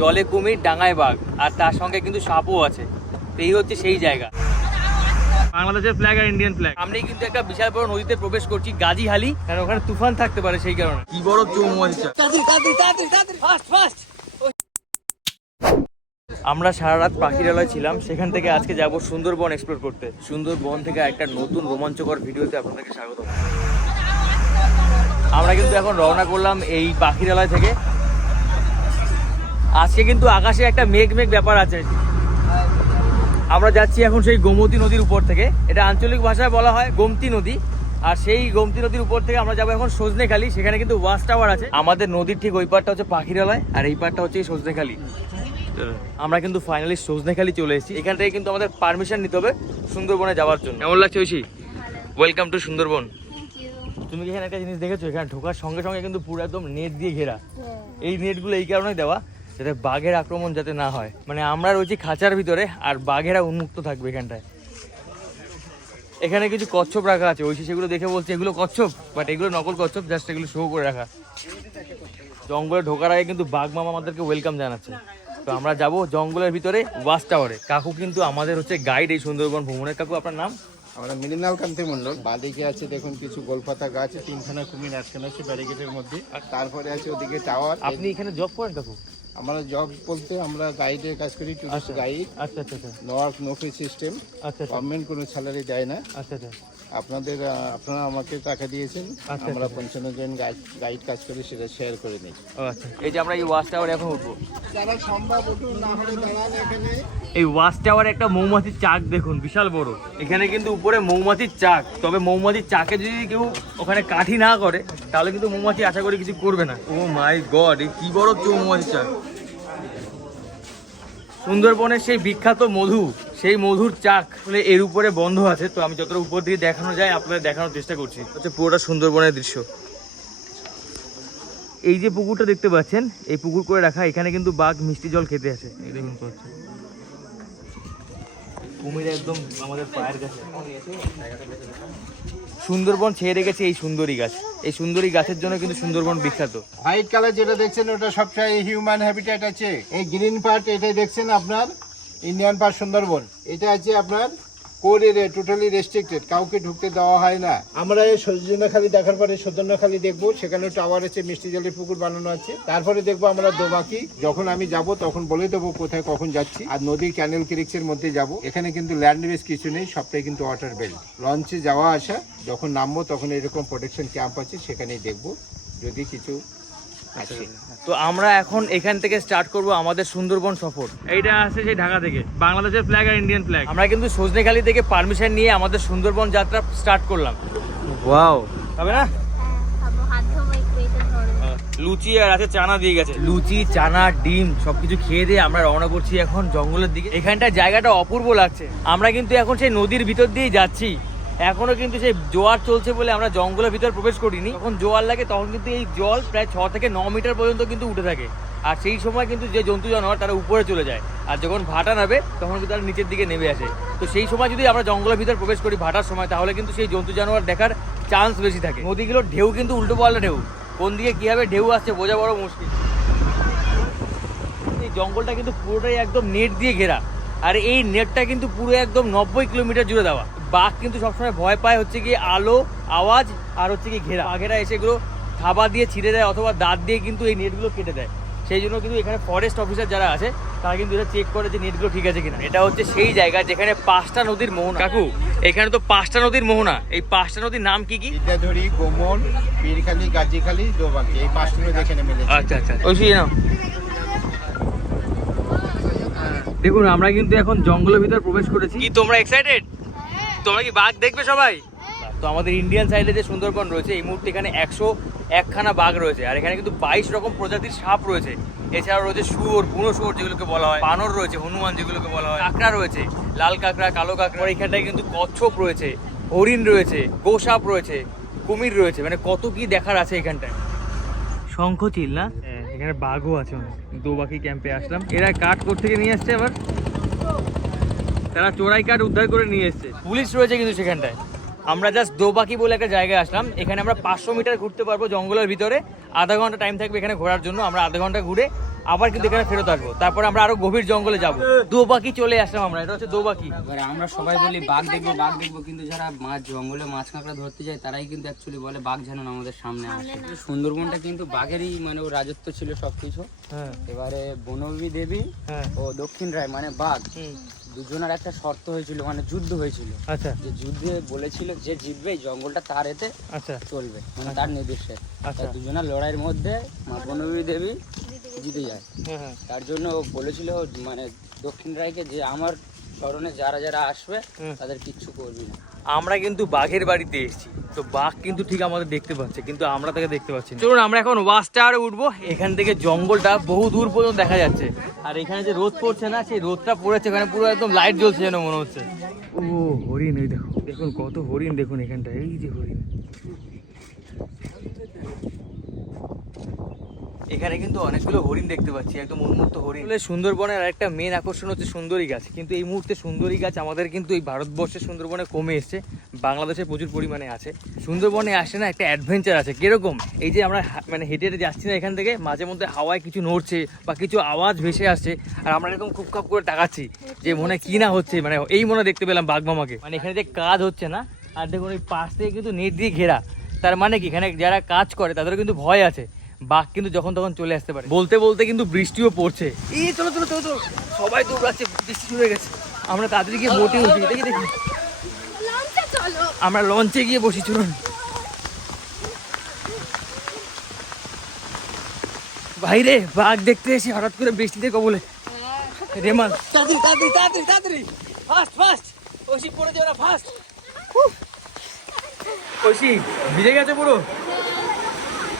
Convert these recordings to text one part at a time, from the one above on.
জলে কুমির ডাঙায় বাঘ আর তার সঙ্গে কিন্তু সাপও আছে। তো এই হচ্ছে সেই জায়গা। বাংলাদেশের ফ্ল্যাগ আর ইন্ডিয়ান ফ্ল্যাগ আমরা কিন্তু একটা বিশাল বড় নদীতে প্রবেশ করছি গাজী হালি কারণ ওখানে তুফান থাকতে পারে সেই কারণে। কি বড় চৌমাচা আমরা সারা রাত পাখিরালয় ছিলাম সেখান থেকে আজকে যাব সুন্দরবন এক্সপ্লোর করতে। সুন্দরবন থেকে একটা নতুন রোমাঞ্চকর ভিডিওতে আপনাদেরকে স্বাগত আমরা কিন্তু এখন রওনা করলাম এই পাখিরালয় থেকে। আজকে কিন্তু আকাশে একটা মেঘ মেঘ ব্যাপার আছে। আমরা যাচ্ছি এখন সেই গোমতী নদীর উপর থেকে। এটা আঞ্চলিক ভাষায় বলা হয় গোমতী নদী। আর সেই গোমতী নদীর উপর থেকে আমরা যাব এখন সজনেখালি। সেখানে কিন্তু ওয়াচ টাওয়ার আছে। আমাদের নদীর ঠিক ওই পারটা হচ্ছে পাখিরালয় আর এই পারটা হচ্ছে সজনেখালি। আমরা কিন্তু ফাইনালি সজনেখালি চলে এসেছি। এখান থেকে কিন্তু আমাদের পারমিশন নিতে হবে সুন্দরবনে যাওয়ার জন্য। কেমন লাগছে ঐশী? Welcome to Sundarban. তুমি কি এখানে একটা জিনিস দেখেছ? এখানে ঢোকার সঙ্গে সঙ্গে কিন্তু পুরো একদম নেট দিয়ে ঘেরা। হ্যাঁ। এই নেটগুলো এই কারণেই দেওয়া। যাতে বাঘের আক্রমণ যাতে না হয়। মানে আমরা রয়েছি খাঁচার ভিতরে আর বাঘেরা উন্মুক্ত থাকবে এখানটায়। এখানে কিছু কচ্ছপ রাখা আছে ঐশী সেগুলো দেখে বলছে এগুলো কচ্ছপ বাট এগুলো নকল কচ্ছপ জাস্ট এগুলো শো করে রাখা। জঙ্গলে ঢোকার আগে কিন্তু বাঘ মামা আমাদেরকে ওয়েলকাম জানাচ্ছে। তো আমরা যাব জঙ্গলের ভিতরে ওয়াচ টাওয়ারে কাকু কিন্তু আমাদের হচ্ছে গাইড এই সুন্দরবন ভ্রমণের। কাকু আপনার নাম? আমরা মৃণাল কান্তি মন্ডল বাঁদিকে আছে দেখুন কিছু গোলপাতা গাছ তিনখানা কুমির একখানা আছে ব্যারিকেডের মধ্যে। আর তারপরে আছে ওদিকে টাওয়ার আপনি এখানে জব করেন কাকু? আমরা জব বলতে আমরা গাইডের কাজ করি টুরিস্ট গাইড আচ্ছা আচ্ছা আচ্ছা নো ওয়ার্ক নো সিস্টেম আচ্ছা আচ্ছা। গভর্নমেন্ট কোনো স্যালারি দেয় না। আচ্ছা আচ্ছা। আপনাদের আপনারা আমাকে টাকা দিয়েছেন আচ্ছা, আমরা পঞ্চান্ন জন গাইড কাজ করি সেটা শেয়ার করে নিই। আচ্ছা। এই যে আমরা এই ওয়াচ টাওয়ারে এখন উঠবো। যারা সম্ভব উঠুন না হলে দাঁড়ান এখানে। এই ওয়াচ টাওয়ারে একটা মৌমাছির চাক দেখুন বিশাল বড়। এখানে কিন্তু উপরে মৌমাছির চাক। তবে মৌমাছির চাকে যদি কেউ ওখানে কাঠি না করে তাহলে কিন্তু মৌমাছি আশা করি কিছু করবে না। ও মাই গড এই কি বড় মৌমাছির চাক। সুন্দরবনের সেই বিখ্যাত মধু, সেই মধুর চাক আসলে এর উপরে বন্ধ আছে, তো আমি যতটা উপর দিয়ে দেখানো যায়, আপনাদের দেখানোর চেষ্টা করছি। হচ্ছে পুরোটা সুন্দরবনের দৃশ্য। এই যে পুকুরটা দেখতে পাচ্ছেন, এই পুকুর করে রাখা, এখানে কিন্তু বাঘ মিষ্টি জল খেতে আছে দেখুন কুমির একদম আমাদের পায়ের কাছে। সুন্দরবন ছেড়ে রেখেছে এই সুন্দরী গাছ। এই সুন্দরী গাছের জন্য কিন্তু সুন্দরবন বিখ্যাত। হোয়াইট কালার যেটা দেখছেন, ওটা সবটাই হিউম্যান হ্যাবিটেট আছে। এই গ্রিন পার্ট এটাই দেখছেন আপনার ইন্ডিয়ান পার্ট সুন্দরবন। এটা আছে আপনার কোর এরিয়া টোটালি রেস্ট্রিক্টেড কাউকে ঢুকতে দেওয়া হয় না। আমরা এই সজনাখালি দেখার পরে সজনাখালি দেখব, সেখানে টাওয়ার আছে, মিষ্টি জলের পুকুর বানানো আছে। তারপরে দেখব আমরা দোবাকি, যখন আমি যাব তখন বলে দেবো কোথায় কখন যাচ্ছি। আর নদী ক্যানেল ক্রিক্সের মধ্যে যাব। এখানে কিন্তু ল্যান্ড বেস কিছু নেই, সবটাই কিন্তু ওয়াটার বেল্ট লঞ্চে যাওয়া আসা, যখন নামবো তখন এরকম প্রোটেকশন ক্যাম্প আছে, সেখানেই দেখব। যদি কিছু আছে তো আমরা এখন এখান থেকে স্টার্ট করব আমাদের সুন্দরবন সফর। এইটা আছে সেই ঢাকা থেকে বাংলাদেশের ফ্ল্যাগ আর ইন্ডিয়ান ফ্ল্যাগ আমরা কিন্তু সজনেখালি থেকে পারমিশন নিয়ে আমাদের সুন্দরবন যাত্রা স্টার্ট করলাম। ওয়াও হবে না? লুচি আর আছে চানা দিয়ে গেছে। লুচি চানা ডিম সবকিছু খেয়ে দিয়ে আমরা রওনা করছি এখন জঙ্গলের দিকে। এখানটা জায়গাটা অপূর্ব লাগছে। আমরা কিন্তু এখন সেই নদীর ভিতর দিয়েই যাচ্ছি। এখনও কিন্তু সেই জোয়ার চলছে বলে আমরা জঙ্গলের ভিতর প্রবেশ করিনি। যখন জোয়ার লাগে তখন কিন্তু এই জল প্রায় ছ থেকে ন মিটার পর্যন্ত কিন্তু উঠে থাকে। আর সেই সময় কিন্তু যে জন্তু জানোয়ার তারা উপরে চলে যায়। আর যখন ভাটা নাবে তখন কিন্তু তারা নিচের দিকে নেমে আসে। তো সেই সময় যদি আমরা জঙ্গলের ভিতরে প্রবেশ করি ভাটার সময়, তাহলে কিন্তু সেই জন্তু জানোয়ার দেখার চান্স বেশি থাকে। নদীগুলোর ঢেউ কিন্তু উল্টো পাল্টা ঢেউ। কোন দিকে কীভাবে ঢেউ আসছে বোঝা বড় মুশকিল। এই জঙ্গলটা কিন্তু পুরোটাই একদম নেট দিয়ে ঘেরা। আর এই নেটটা কিন্তু পুরো একদম নব্বই কিলোমিটার জুড়ে দেওয়া। বাঘ কিন্তু সবসময় ভয় পায় হচ্ছে কি আলো আওয়াজ আর হচ্ছে কি ঘেরা। বাঘেরা এসে এগুলো থাবা দিয়ে ছিঁড়ে দেয় অথবা দাঁত দিয়ে কিন্তু এই নেটগুলো কেটে দেয়। সেই জন্য কিন্তু এখানে ফরেস্ট অফিসার যারা আছে তারা কিন্তু এটা চেক করে যে নেটগুলো ঠিক আছে কিনা। এটা হচ্ছে সেই জায়গা যেখানে পাঁচটা নদীর মোহনা। কাকু এখানে তো পাঁচটা নদীর মোহনা। এই পাঁচটা নদীর নাম কি কি? বিদ্যাধরী গোমন পীরখালি গাজীখালি দোবাকি। এই পাঁচটি নদী এখানে মিলেছে। আচ্ছা আচ্ছা ওই নাও। দেখুন আমরা কিন্তু এখন জঙ্গলের ভিতর প্রবেশ করেছি। কি তোমরা এক্সাইটেড তোমরা কি বাঘ দেখবে সবাই? তো আমাদের ইন্ডিয়ান সাইডে যে সুন্দরবন রয়েছে এই মুহূর্তে এখানে একশো একখানা বাঘ রয়েছে। আর এখানে কিন্তু বাইশ রকম প্রজাতির সাপ রয়েছে। এছাড়াও রয়েছে শুয়োর বুনো শুয়োর যেগুলোকে বলা হয়। বানর রয়েছে হনুমান যেগুলোকে বলা হয়। কাঁকড়া রয়েছে লাল কাঁকড়া কালো কাঁকড়া। এখানটায় কিন্তু কচ্ছপ রয়েছে হরিণ রয়েছে গোসাপ রয়েছে কুমির রয়েছে। মানে কত কি দেখার আছে এখানটায়। শঙ্খ শঙ্খচিল না? এখানে বাঘও আছে অনেক। দোবাকি ক্যাম্পে আসলাম। এরা কাঠ থেকে নিয়ে আসছে আবার। তারা চোরাই কাঠ উদ্ধার করে নিয়ে এসছে। পুলিশ রয়েছে কিন্তু সেখানটায়। আমরা জাস্ট দোবাকি বলে একটা জায়গায় আসলাম। এখানে আমরা পাঁচশো মিটার ঘুরতে পারব জঙ্গলের ভিতরে। আধা ঘণ্টা টাইম থাকবে এখানে ঘোরার জন্য। আমরা আধা ঘণ্টা ঘুরে আবার কিন্তু এখানে ফেরত আসব। তারপর আমরা আরও গভীর জঙ্গলে যাব। দোবাকি চলে আসলাম আমরা। এটা হচ্ছে দোবাকি। এবারে আমরা সবাই বলি বাঘ দেখব বাঘ দেখব। কিন্তু যারা মাছ জঙ্গলে মাছ কাঁকড়া ধরতে যায় তারাই কিন্তু অ্যাকচুয়ালি বলে বাঘ যেন আমাদের সামনে আসে। সুন্দরবনটা কিন্তু বাঘেরই মানে ও রাজত্ব ছিল সবকিছু। হ্যাঁ। এবারে বনবী দেবী হ্যাঁ। ও দক্ষিণ রায় মানে বাঘ। দুজনের একটা শর্ত হয়েছিল মানে যুদ্ধ হয়েছিল। আচ্ছা। যে যুদ্ধে বলেছিল যে জিতবে এই জঙ্গলটা তার এতে আচ্ছা। চলবে মানে তার নির্দেশে। আচ্ছা। দুজনের লড়াইয়ের মধ্যে মা বনবী দেবী জিতে যায়। হ্যাঁ হ্যাঁ। তার জন্য ও বলেছিল মানে দক্ষিণ রায়কে যে আমার স্মরণে যারা যারা আসবে তাদের কিচ্ছু করবি না। আমরা কিন্তু বাঘের বাড়িতে এসেছি। তো বাঘ কিন্তু ঠিক আমাদের দেখতে পাচ্ছে কিন্তু আমরা তাকে দেখতে পাচ্ছি না। চলুন আমরা এখন ওয়াচ টাওয়ারে উঠবো। এখান থেকে জঙ্গলটা বহু দূর পর্যন্ত দেখা যাচ্ছে। আর এখানে যে রোদ পড়ছে না সেই রোদটা পড়েছে এখানে পুরো একদম লাইট জ্বলছে যেন মনে হচ্ছে। ও হরিণ এই দেখো দেখুন কত হরিণ দেখুন এখানটা এই যে হরিণ। এখানে কিন্তু অনেকগুলো হরিণ দেখতে পাচ্ছি, একদম উন্মুক্ত হরিণ। সুন্দরবনের আরেকটা মেন আকর্ষণ হচ্ছে সুন্দরী গাছ, কিন্তু এই মুহূর্তে সুন্দরী গাছ আমাদের কিন্তু এই ভারতবর্ষের সুন্দরবনে কমে এসছে, বাংলাদেশে প্রচুর পরিমাণে আছে। সুন্দরবনে আসে না, একটা অ্যাডভেঞ্চার আছে, কীরকম? এই যে আমরা মানে হেঁটে হেঁটে যাচ্ছি না এখান থেকে, মাঝে মধ্যে হাওয়ায় কিছু নড়ছে বা কিছু আওয়াজ ভেসে আসছে, আর আমরা এরকম খুব খাপ করে তাকাচ্ছি যে মনে কি না হচ্ছে মানে এই মনে দেখতে পেলাম বাঘ মামাকে। মানে এখানে যে কাজ হচ্ছে না, আর দেখুন ওই পাশ থেকে কিন্তু নেট দিয়ে ঘেরা। তার মানে কি, এখানে যারা কাজ করে তাদেরও কিন্তু ভয় আছে। বাঘ কিন্তু যখন তখন চলে আসতে পারে। বলতে বলতে কিন্তু বৃষ্টিও পড়ছে। এই চলো চলো চলো চলো। সবাই দৌড়াচ্ছে বৃষ্টি শুরু হয়ে গেছে। আমরা তাড়াতাড়ি গিয়ে বোটে উঠি দেখি দেখি। লঞ্চে চলো আমরা লঞ্চে গিয়ে বসি চলুন। বাইরে বাঘ দেখতে এসে হঠাৎ করে বৃষ্টিতে কবলে। রেমাল। তাড়াতাড়ি তাড়াতাড়ি তাড়াতাড়ি তাড়াতাড়ি। ফাস্ট ফাস্ট ওসি পড়ে যাও না ফাস্ট ওসি ভিজে গেছে পুরো।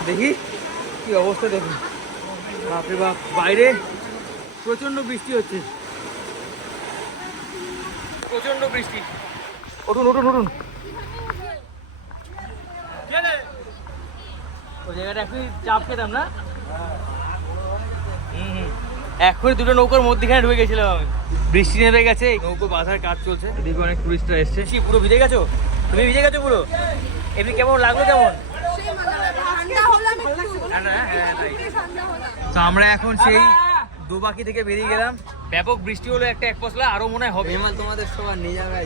দেখি। কি অবস্থা দেখুন। বাপরে বাপ বাইরে প্রচণ্ড বৃষ্টি হচ্ছে। প্রচণ্ড বৃষ্টি। উঠুন উঠুন উঠুন। ওই জায়গাটা এখনই চাপ খেতাম না? হুম, হুম। এখনই দুটো নৌকার মধ্যখানে ঢুকে গেছিলাম আমি। বৃষ্টি নেমে গেছে নৌকো বাঁধার কাজ চলছে। এদিকে অনেক টুরিস্টরা এসছে। পুরো ভিজে গেছো? তুমি ভিজে গেছো পুরো? এমনি কেমন লাগল কেমন? হ্যাঁ। তো আমরা এখন সেই দুবাকি থেকে বেরিয়ে গেলাম। ব্যাপক বৃষ্টি হলো একটা এক পশলা আরও মনে হয় হবে। তোমাদের সবার নিয়ে যাবে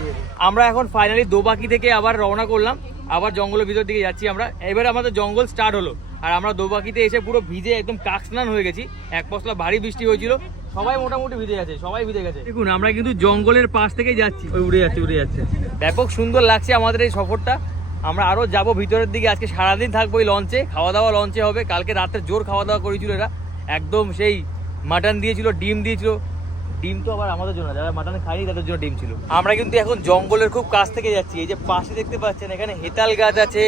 আমরা এখন ফাইনালি দোবাকি থেকে আবার রওনা করলাম। আবার জঙ্গলের ভিতর দিকে যাচ্ছি আমরা। এবার আমাদের জঙ্গল স্টার্ট হলো। আর আমরা দোবাকিতে এসে পুরো ভিজে একদম কাক স্নান হয়ে গেছি। এক পশলা ভারী বৃষ্টি হয়েছিল। সবাই মোটামুটি ভিজে গেছে সবাই ভিজে গেছে। দেখুন আমরা কিন্তু জঙ্গলের পাশ থেকেই যাচ্ছি। ওই উড়ে যাচ্ছে উড়ে যাচ্ছে। ব্যাপক সুন্দর লাগছে আমাদের এই সফরটা। আমরা আরও যাব ভিতরের দিকে। আজকে সারাদিন থাকব এই লঞ্চে খাওয়া দাওয়া লঞ্চে হবে। কালকে রাত্রে জোর খাওয়া দাওয়া করেছিল এরা। একদম সেই মাটন দিয়েছিল ডিম দিয়েছিল। ডিম তো আবার আমাদের জন্য যারা মাটন খায়নি তাদের জন্য ডিম ছিল। আমরা কিন্তু এখন জঙ্গলের খুব কাছ থেকে যাচ্ছি। এই যে পাশে দেখতে পাচ্ছেন এখানে হেতাল গাছ আছে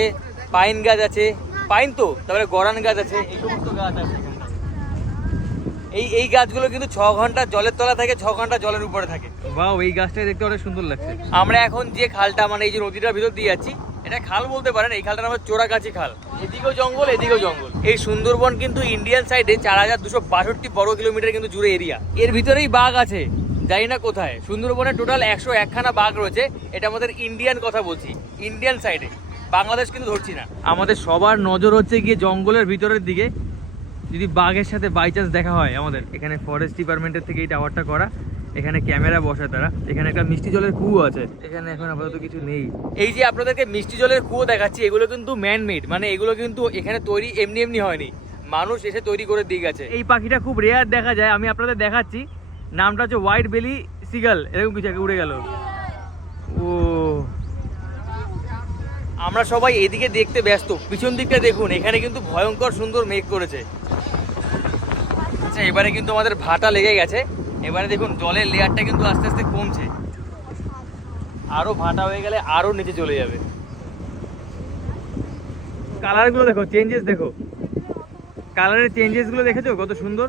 পাইন গাছ আছে। পাইন তো তারপরে গরান গাছ আছে এই সমস্ত গাছ আছে এই এই গাছগুলো কিন্তু ছ ঘণ্টা জলের তলা থাকে ছ ঘণ্টা জলের উপরে থাকে। বাও এই গাছটা দেখতে অনেক সুন্দর লাগছে। আমরা এখন যে খালটা মানে এই যে নদীটার ভিতর দিয়ে যাচ্ছি এটা খাল বলতে পারেন, এই খালটার নাম চোরাগাছি খাল। এদিকেও জঙ্গল এদিকেও জঙ্গল। এই সুন্দরবন কিন্তু ইন্ডিয়ান সাইডে চার হাজার দুশো বাষট্টি বর্গ কিলোমিটার কিন্তু জুড়ে এরিয়া এর ভিতরেই বাঘ আছে, জানি না কোথায়। সুন্দরবনে টোটাল একশো একখানা বাঘ রয়েছে, এটা আমাদের ইন্ডিয়ান কথা বলছি ইন্ডিয়ান সাইডে বাংলাদেশ কিন্তু ধরছি না। আমাদের সবার নজর হচ্ছে গিয়ে জঙ্গলের ভিতরের দিকে। যদি বাঘের সাথে বাই চান্স দেখা হয় আমাদের, এখানে ফরেস্ট ডিপার্টমেন্টের থেকে এই টাওয়ারটা করা। এখানে ক্যামেরা বসে তারা। এখানে একটা মিষ্টি জলের কুয়ো আছে। এখানে এখন আপাতত কিছু নেই। এই যে আপনাদেরকে মিষ্টি জলের কুয়ো দেখাচ্ছি এগুলো কিন্তু ম্যান মেড মানে এগুলো কিন্তু এখানে তৈরি এমনি এমনি হয়নি। মানুষ এসে তৈরি করে দিয়ে গেছে। এই পাখিটা খুব রেয়ার দেখা যায় আমি আপনাদের দেখাচ্ছি। নামটা হচ্ছে হোয়াইট বেলি সিগাল এরকম কিছু একটা উড়ে গেল। ও। আমরা সবাই এদিকে দেখতে ব্যস্ত পিছন দিকটা দেখুন এখানে কিন্তু ভয়ঙ্কর সুন্দর মেঘ করেছে। আচ্ছা এবারে কিন্তু আমাদের ভাটা লেগে গেছে। এবারে দেখুন, জলের লেয়ারটা কিন্তু আস্তে আস্তে কমছে। আরও ভাটা হয়ে গেলে আরও নিচে চলে যাবে। কালারগুলো দেখো চেঞ্জেস দেখো। কালারের চেঞ্জেসগুলো দেখেছ? কত সুন্দর।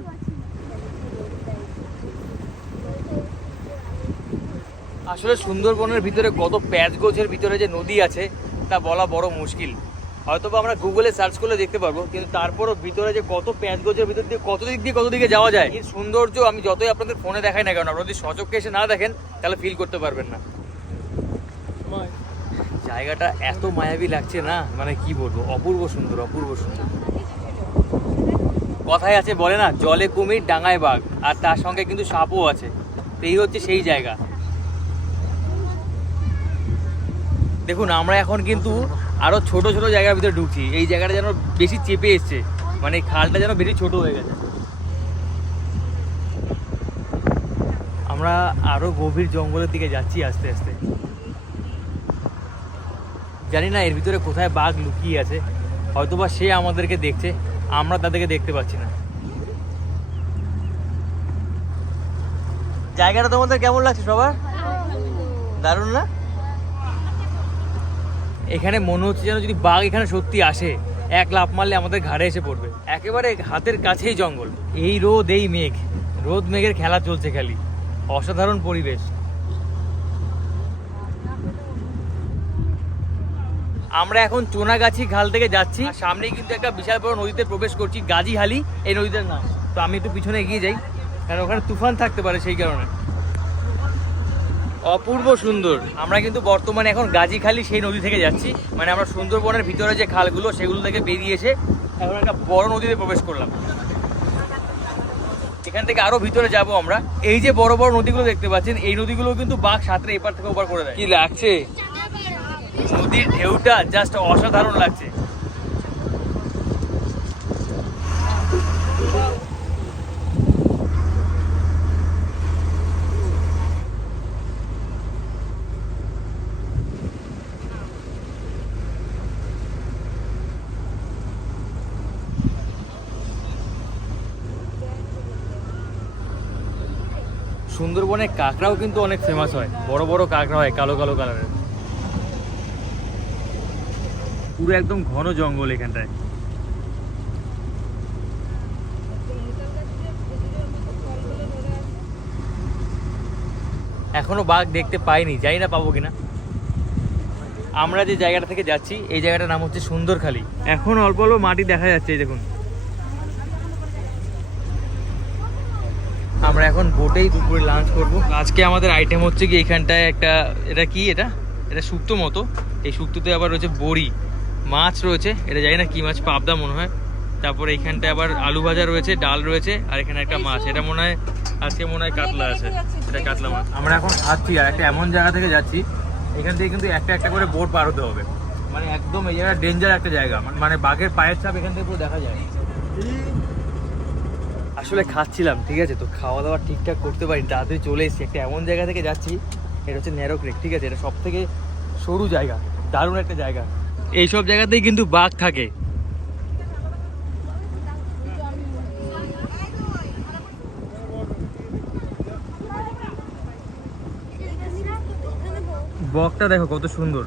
আসলে সুন্দরবনের ভিতরে কত প্যাচ গোছের ভিতরে যে নদী আছে, তা বলা বড় মুশকিল। হয়তো বা আমরা গুগলে সার্চ করলে দেখতে পারব কিন্তু তারপরও ভিতরে যে কত প্যাঁচ গোছের ভিতর দিয়ে কত দিক দিয়ে কত দিকে যাওয়া যায় এর সৌন্দর্য আমি যতই আপনাদের ফোনে দেখাই না কেন আপনারা যদি সচক্ষে এসে না দেখেন তাহলে ফিল করতে পারবেন না। জায়গাটা এত মায়াবী লাগছে না মানে কি বলব অপূর্ব সুন্দর অপূর্ব সুন্দর। কথায় আছে বলে না জলে কুমির ডাঙায় বাঘ আর তার সঙ্গে কিন্তু সাপও আছে তো এই হচ্ছে সেই জায়গা। দেখুন আমরা এখন কিন্তু আরও ছোট ছোট জায়গার ভিতরে ঢুকছি এই জায়গাটা যেন বেশি চেপে এসছে। মানে খালটা যেন বেশি ছোট হয়ে গেছে। আমরা আরও গভীর জঙ্গলের দিকে যাচ্ছি আস্তে আস্তে। জানি না এর ভিতরে কোথায় বাঘ লুকিয়ে আছে। হয়তোবা সে আমাদেরকে দেখছে। আমরা তাদেরকে দেখতে পাচ্ছি না। জায়গাটা তোমাদের কেমন লাগছে সবার? দারুণ না? এখানে মনে হচ্ছে যেন যদি বাঘ এখানে সত্যি আসে, এক লাফ মারলে আমাদের ঘাড়ে এসে পড়বে। একেবারে হাতের কাছেই জঙ্গল। এই রোদ, এই মেঘ। রোদ মেঘের খেলা চলছে খালি। অসাধারণ পরিবেশ। আমরা এখন চোনাগাছি খাল থেকে যাচ্ছি। আর সামনেই কিন্তু একটা বিশাল বড় নদীতে প্রবেশ করছি, গাজীহালি। এই নদীটার নাম। তো আমি একটু পিছনে এগিয়ে যাই। কারণ ওখানে তুফান থাকতে পারে সেই কারণে। অপূর্ব সুন্দর। আমরা কিন্তু বর্তমানে এখন গাজীখালি সেই নদী থেকে যাচ্ছি। মানে আমরা সুন্দরবনের ভিতরে যে খালগুলো সেগুলো থেকে বেরিয়েছে এখন একটা বড় নদীতে প্রবেশ করলাম। এখান থেকে আরও ভিতরে যাব আমরা। এই যে বড় বড় নদীগুলো দেখতে পাচ্ছেন এই নদীগুলো কিন্তু বাঘ সাঁতরে এপার থেকে ওপার করে দেয়। কি লাগছে? নদীর ঢেউটা জাস্ট অসাধারণ লাগছে। সুন্দরবনে কাঁকড়াও কিন্তু অনেক ফেমাস হয়। বড় বড় কাঁকড়া হয়, কালো কালো কালারের পুরো একদম ঘন জঙ্গল এখানটায়। এখনও বাঘ দেখতে পাইনি, জানি না পাবো কিনা। আমরা যে জায়গাটা থেকে যাচ্ছি, এই জায়গাটার নাম হচ্ছে সুন্দরখালি। এখন অল্প অল্প মাটি দেখা যাচ্ছে, এই দেখুন। আমরা এখন বোটেই দুপুরে লাঞ্চ করব। আজকে আমাদের আইটেম হচ্ছে কি এখানটায় একটা, এটা কি এটা? এটা শুক্তো মতো। এই শুক্তোতে আবার রয়েছে বড়ি। মাছ রয়েছে। এটা জানি না কি মাছ, পাবদা মনে হয়। তারপরে এইখানটায় আবার আলু ভাজা রয়েছে, ডাল রয়েছে, আর এখানে একটা মাছ। এটা মনে হয়, আজকে মনে হয় কাতলা আছে। এটা কাতলা মাছ। আমরা এখন খাচ্ছি আর একটা এমন জায়গা থেকে যাচ্ছি, এখান থেকে কিন্তু একটা একটা করে বোট পার হতে হবে। মানে একদম এই জায়গা ডেঞ্জার একটা জায়গা। মানে বাঘের পায়ের ছাপ এখান থেকে পুরো দেখা যায়। আসলে খাচ্ছিলাম, ঠিক আছে? তো খাওয়া দাওয়া ঠিকঠাক করতে পারি তাড়াতাড়ি চলে এসেছি। একটা এমন জায়গা থেকে যাচ্ছি, এটা হচ্ছে ন্যারো ক্রেক ঠিক আছে? এটা সব থেকে সরু জায়গা, দারুণ একটা জায়গা। এইসব জায়গাতেই কিন্তু বাঘ থাকে। বকটা দেখো কত সুন্দর।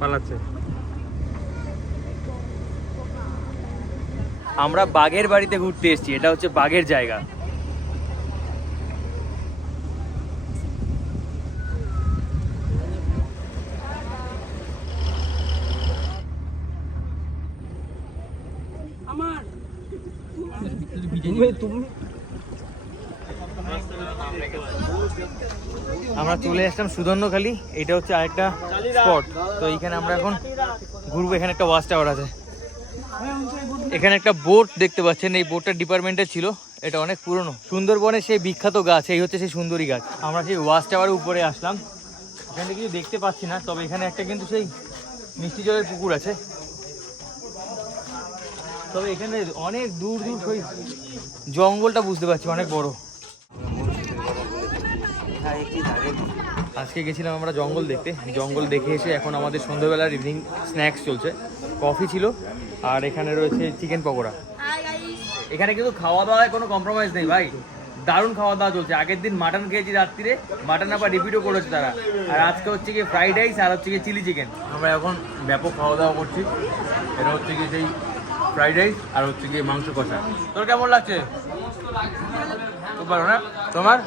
পালাচ্ছে। আমরা বাঘের বাড়িতে ঘুরতে এসেছি এটা হচ্ছে বাঘের জায়গা। আমরা। চলে আসলাম সুধন্যখালি এটা হচ্ছে আরেকটা স্পট তো এইখানে আমরা এখন ঘুরবো এখানে একটা ওয়াচ টাওয়ার আছে। এখানে একটা বোট দেখতে পাচ্ছেন, এই বোটটা ডিপার্টমেন্টে ছিল, এটা অনেক পুরনো। সুন্দরবনের সেই বিখ্যাত গাছ, এই হচ্ছে সেই সুন্দরী গাছ। আমরা সেই ওয়াচ টাওয়ারের উপরে আসলাম, এখানে কিছু দেখতে পাচ্ছি না, তবে এখানে একটা কিন্তু সেই মিষ্টি জলের পুকুর আছে। তবে এখানে অনেক দূর দূর ওই জঙ্গলটা বুঝতে পারছি, অনেক বড়। আজকে গেছিলাম আমরা জঙ্গল দেখতে। জঙ্গল দেখে এসে এখন আমাদের সন্ধ্যাবেলার ইভিনিং স্ন্যাক্স চলছে। কফি ছিল, আর এখানে রয়েছে চিকেন পকোড়া। এখানে কিন্তু খাওয়া দাওয়ায় কোনো কম্প্রোমাইজ নেই ভাই। দারুণ খাওয়া দাওয়া চলছে। আগের দিন মাটন খেয়েছি রাত্রিরে মাটন আবার রিপিটও করেছে তারা। আর আজকে হচ্ছে গিয়ে ফ্রাইড রাইস আর হচ্ছে গিয়ে চিলি চিকেন আমরা এখন ব্যাপক খাওয়া দাওয়া করছি। এটা হচ্ছে গিয়ে সেই ফ্রাইড রাইস আর হচ্ছে গিয়ে মাংস কষা। তোর কেমন লাগছে? ভালো, না? তোমার?